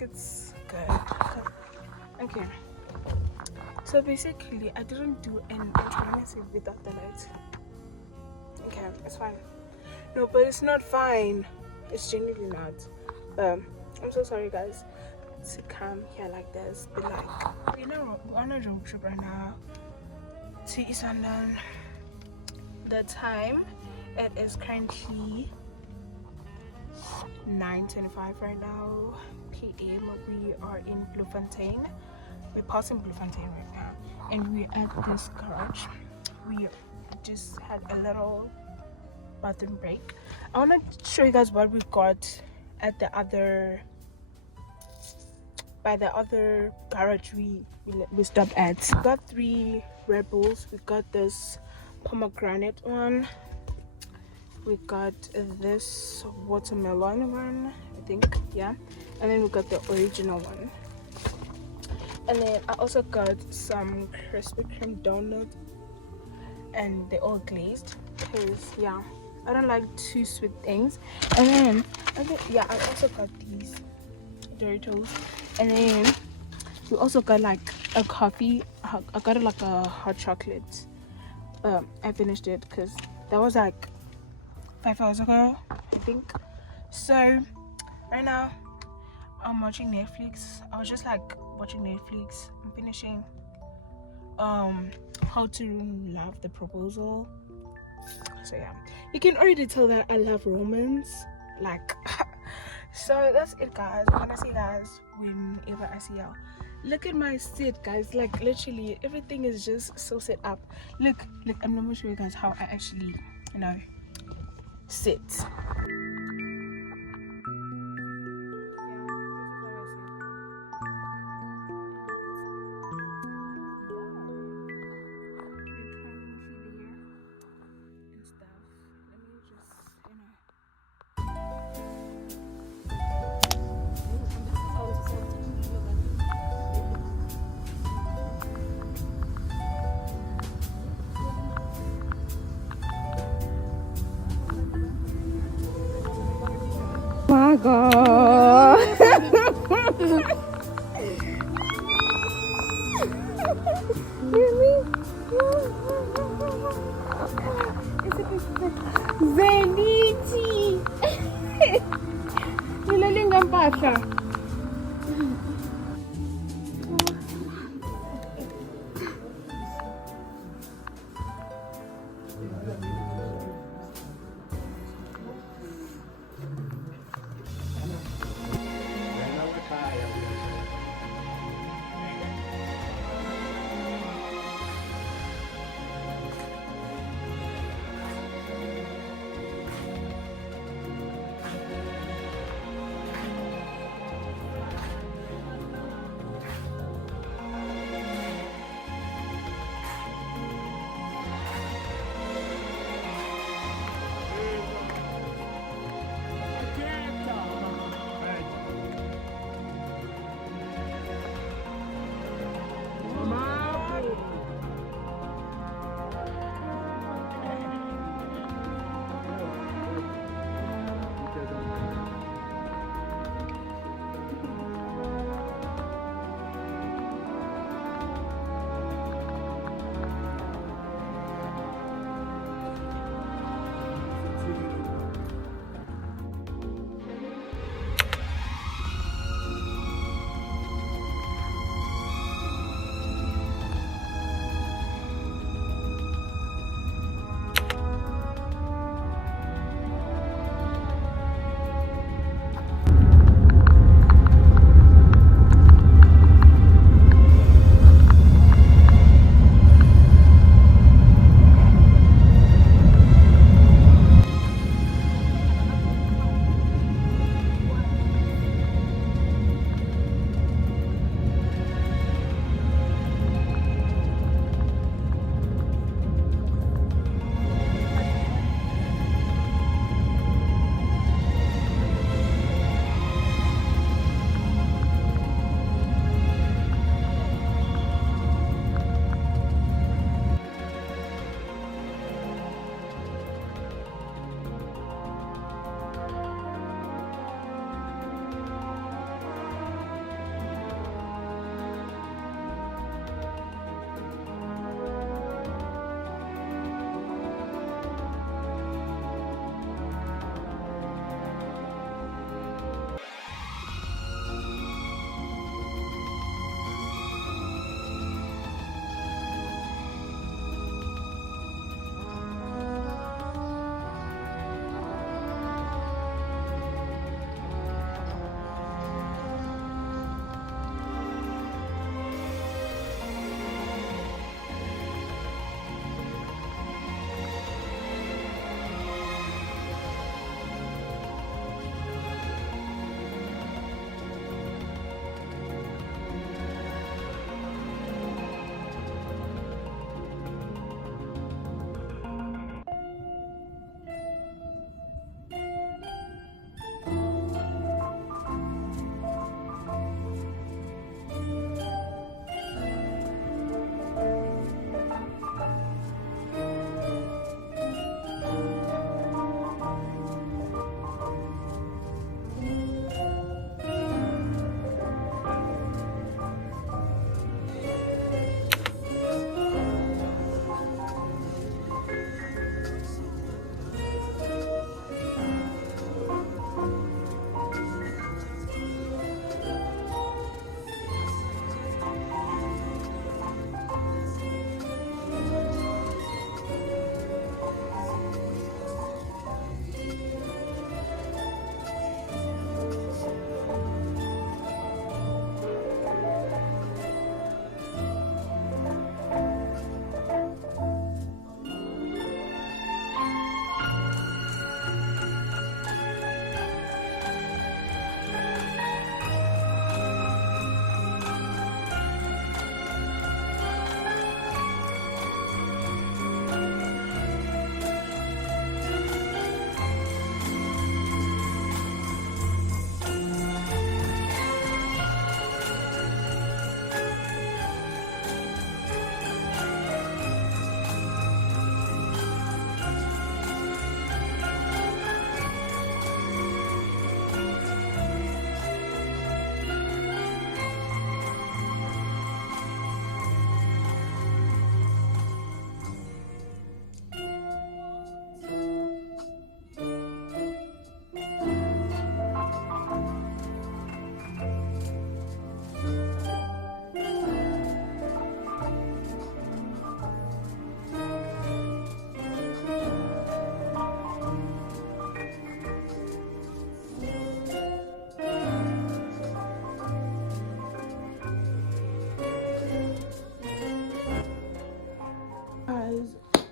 think it's good. Okay. So basically, I didn't do an explanation without the lights. Okay, it's fine. No, but it's not fine. It's genuinely not. I'm so sorry, guys, to come here like this. But like, we're on a road trip right now to East London. The time, it is currently 9:25 right now p.m. We are in Bloemfontein. We're passing Bloemfontein right now, and we're at this garage. We just had a little bathroom break. I want to show you guys what we got at the other garage we stopped at. We got 3 Red Bulls. We got this pomegranate one. We got this watermelon one, I think, yeah. And then we got the original one. And then I also got some Krispy Kreme donuts, and they're all glazed because yeah, I don't like too sweet things. And then I also got these Doritos. And then we also got like a coffee. I got like a hot chocolate. I finished it because that was like 5 hours ago, I think. So right now I'm watching Netflix. I was just like watching Netflix. I'm finishing How to Love the Proposal. So yeah, you can already tell that I love romance, like. So that's it, guys. I'm gonna see you guys whenever I see y'all. Look at my sit, guys. Like literally everything is just so set up. Look, I'm gonna show you guys how I actually sit. My God. Zelithi. Nilalinga mpahla.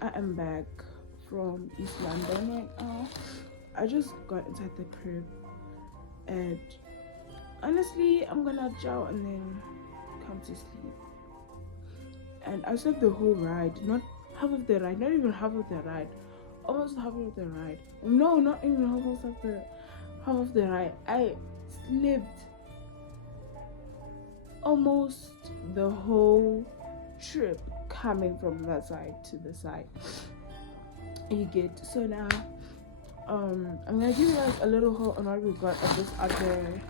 I am back from East London right now. I just got inside the crib and honestly I'm gonna chow and then come to sleep. And I slept the whole ride, not half of the ride, not even half of the ride, almost half of the ride. No, not even half of the ride. I slept almost the whole trip coming from that side to the side. You get. So now I'm gonna give you guys a little haul on what we got at this other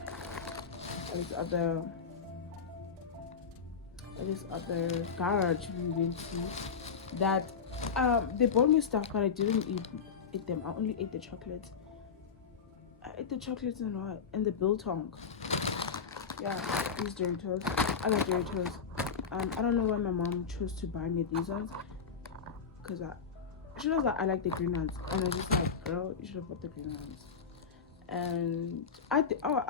garage we went to. That they bought me stuff but I didn't eat them. I only ate the chocolates. I ate the chocolates and what? And the biltong. Yeah, these Doritos. I like Doritos. I don't know why my mom chose to buy me these ones. Cause she knows that I like the green ones, and I just like, girl, you should have bought the green ones. And I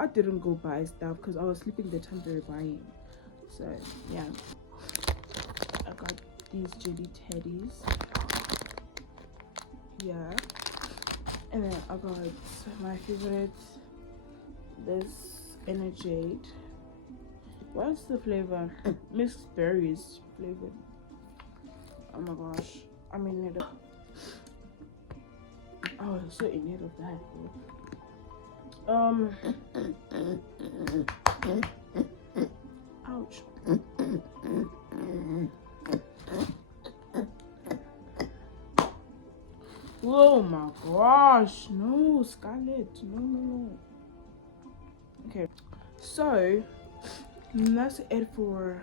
didn't go buy stuff because I was sleeping the time they were buying. So yeah, I got these jelly teddies. Yeah, and then I got my favorite, this Energade. What's the flavor? Mixed berries flavor. Oh my gosh, I'm in need of. Oh, I'm so in need of that. Ouch. Oh my gosh, no, Scarlett, no. Okay, so that's it for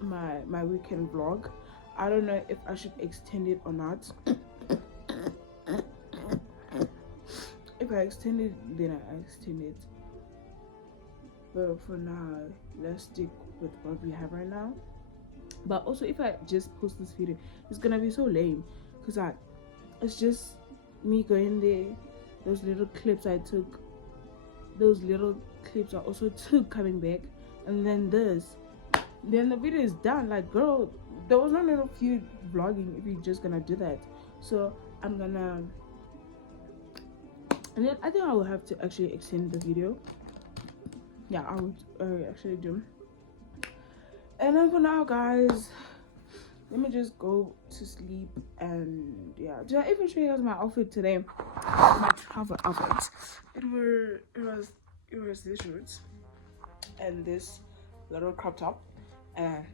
my weekend vlog. I don't know if I should extend it or not. If I extend it, then I extend it. But for now, let's stick with what we have right now. But also, if I just post this video, it's gonna be so lame because it's just me going there. Those little clips I took, those little clips I also took coming back, and then this. Then the video is done. Like, girl, there was no little few vlogging if you're just gonna do that. So I'm gonna, and then I think I will have to actually extend the video. Yeah, I would actually do. And then for now, guys, let me just go to sleep. And yeah, did I even show you guys my outfit today? My travel outfit. It was this shorts and this little crop top and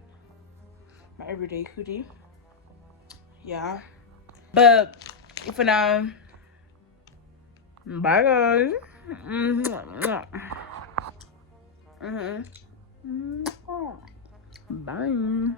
my everyday hoodie. Yeah, but for now, bye guys. Bye.